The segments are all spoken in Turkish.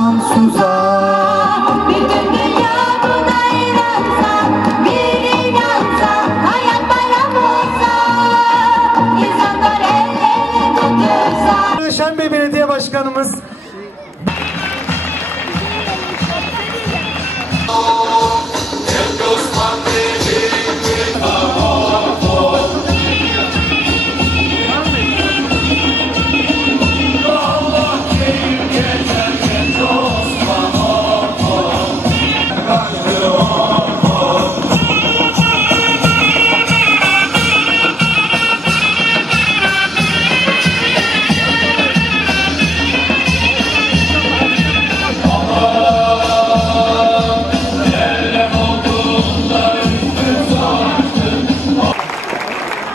Sonsuzlar bütün dünya buna inansa, bir inansa, hayat bayram olsa, insanlar el ele tutuşsa. Şenbey Belediye Başkanımız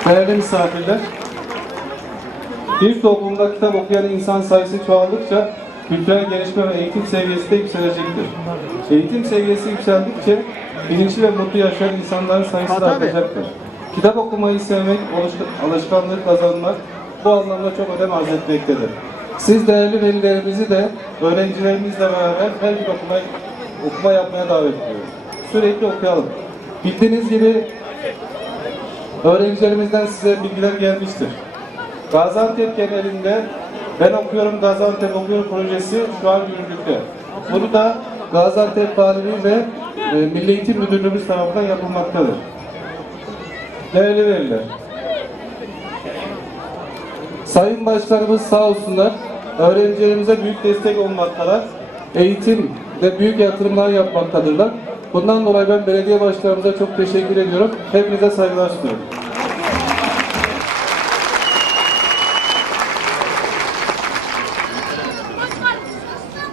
değerli misafirler, bir toplumda kitap okuyan insan sayısı çoğaldıkça kültürel gelişme ve eğitim seviyesi de yükselecektir. Eğitim seviyesi yükseldikçe bilinçli ve mutlu yaşayan insanların sayısı da artacaktır. Kitap okumayı sevmek, alışkanlık kazanmak bu anlamda çok önem arz etmektedir. Siz değerli velilerimizi de öğrencilerimizle beraber her gün okuma yapmaya davet ediyoruz. Sürekli okuyalım. Bildiğiniz gibi öğrencilerimizden size bilgiler gelmiştir. Gaziantep genelinde Ben Okuyorum Gaziantep Okuyor projesi şu an yürürlükte. Bunu da Gaziantep Valiliği ve Milli Eğitim Müdürlüğümüz tarafından yapılmaktadır. Değerli veliler, Sayın Başkanımız sağ olsunlar, öğrencilerimize büyük destek olmaktalar. Eğitimde büyük yatırımlar yapmaktadırlar. Bundan dolayı ben belediye başkanımıza çok teşekkür ediyorum. Hepinize saygılar sunuyorum.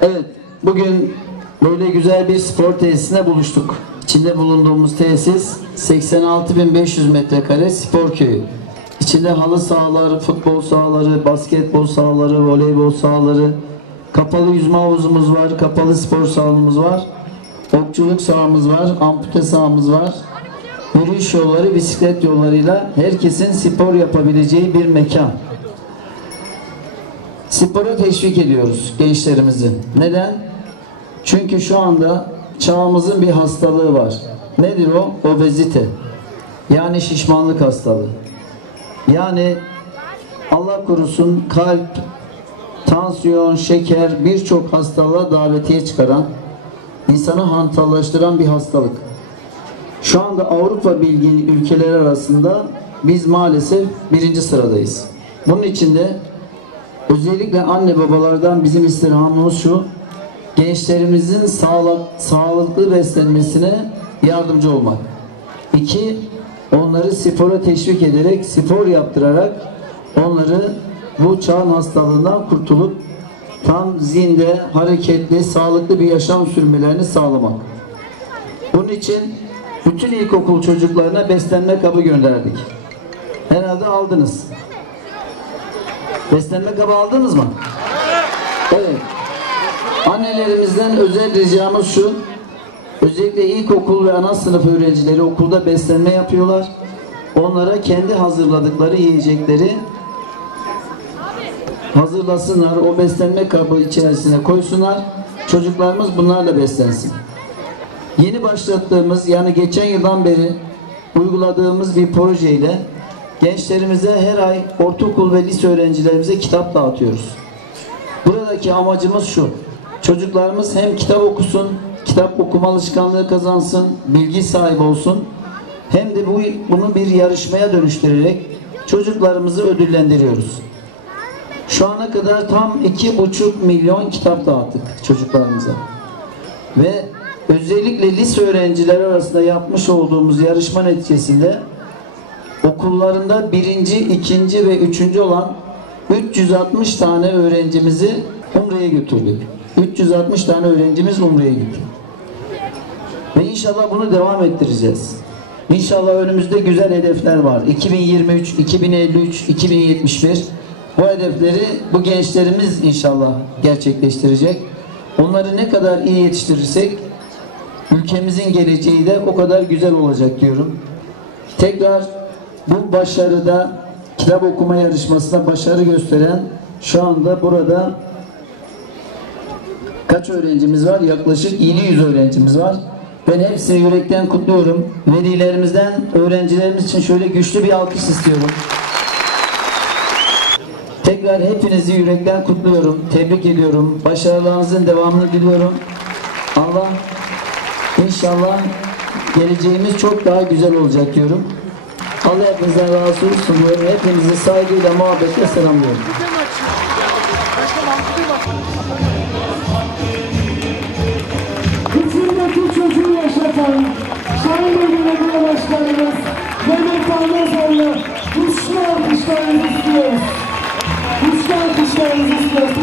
Evet, bugün böyle güzel bir spor tesisine buluştuk. İçinde bulunduğumuz tesis 86.500 metrekare spor köyü. İçinde halı sahaları, futbol sahaları, basketbol sahaları, voleybol sahaları, kapalı yüzme havuzumuz var, kapalı spor salonumuz var, okçuluk sahamız var, ampute sahamız var. Yürüyüş yolları, bisiklet yollarıyla herkesin spor yapabileceği bir mekan. Spora teşvik ediyoruz gençlerimizi. Neden? Çünkü şu anda çağımızın bir hastalığı var. Nedir o? Obezite. Yani şişmanlık hastalığı. Yani Allah korusun kalp, tansiyon, şeker birçok hastalığa davetiye çıkaran, insanı hantallaştıran bir hastalık. Şu anda Avrupa Birliği ülkeleri arasında biz maalesef 1. sıradayız. Bunun için de özellikle anne babalardan bizim istirhamımız şu: gençlerimizin sağlıklı beslenmesine yardımcı olmak. 2. Onları spora teşvik ederek, spor yaptırarak onları bu çağın hastalığından kurtulup tam zinde, hareketli, sağlıklı bir yaşam sürmelerini sağlamak. Bunun için bütün ilkokul çocuklarına beslenme kabı gönderdik. Herhalde aldınız. Beslenme kabı aldınız mı? Evet. Annelerimizden özel ricamız şu: özellikle ilkokul ve ana sınıf öğrencileri okulda beslenme yapıyorlar. Onlara kendi hazırladıkları yiyecekleri hazırlasınlar, o beslenme kabı içerisine koysunlar. Çocuklarımız bunlarla beslensin. Yeni başlattığımız, yani geçen yıldan beri uyguladığımız bir projeyle gençlerimize her ay ortaokul ve lise öğrencilerimize kitap dağıtıyoruz. Buradaki amacımız şu: çocuklarımız hem kitap okusun, kitap okuma alışkanlığı kazansın, bilgi sahibi olsun, hem de bunu bir yarışmaya dönüştürerek çocuklarımızı ödüllendiriyoruz. Şu ana kadar tam 2,5 milyon kitap dağıttık çocuklarımıza. Ve özellikle lise öğrencileri arasında yapmış olduğumuz yarışma neticesinde okullarında 1., 2. ve 3. olan 360 tane öğrencimizi Umre'ye götürdük. 360 tane öğrencimiz Umre'ye gitti. Ve inşallah bunu devam ettireceğiz. İnşallah önümüzde güzel hedefler var. 2023, 2053, 2071. Bu hedefleri bu gençlerimiz inşallah gerçekleştirecek. Onları ne kadar iyi yetiştirirsek ülkemizin geleceği de o kadar güzel olacak diyorum. Tekrar bu başarıda, kitap okuma yarışmasında başarı gösteren, şu anda burada kaç öğrencimiz var? Yaklaşık 700 öğrencimiz var. Ben hepsini yürekten kutluyorum. Velilerimizden öğrencilerimiz için şöyle güçlü bir alkış istiyorum. Tekrar hepinizi yürekten kutluyorum. Tebrik ediyorum. Başarılarınızın devamını diliyorum. Allah inşallah geleceğimiz çok daha güzel olacak diyorum. Allah hepinizden razı olsun diyorum. Hepinizi saygıyla, muhabbetle selamlıyorum. İçindeki çocuğu yaşatan Şahin Belediye Başkanımız Mehmet Almazoğlu güçlü alkışlarınızı istiyoruz. Güçlü alkışlarınızı istiyoruz.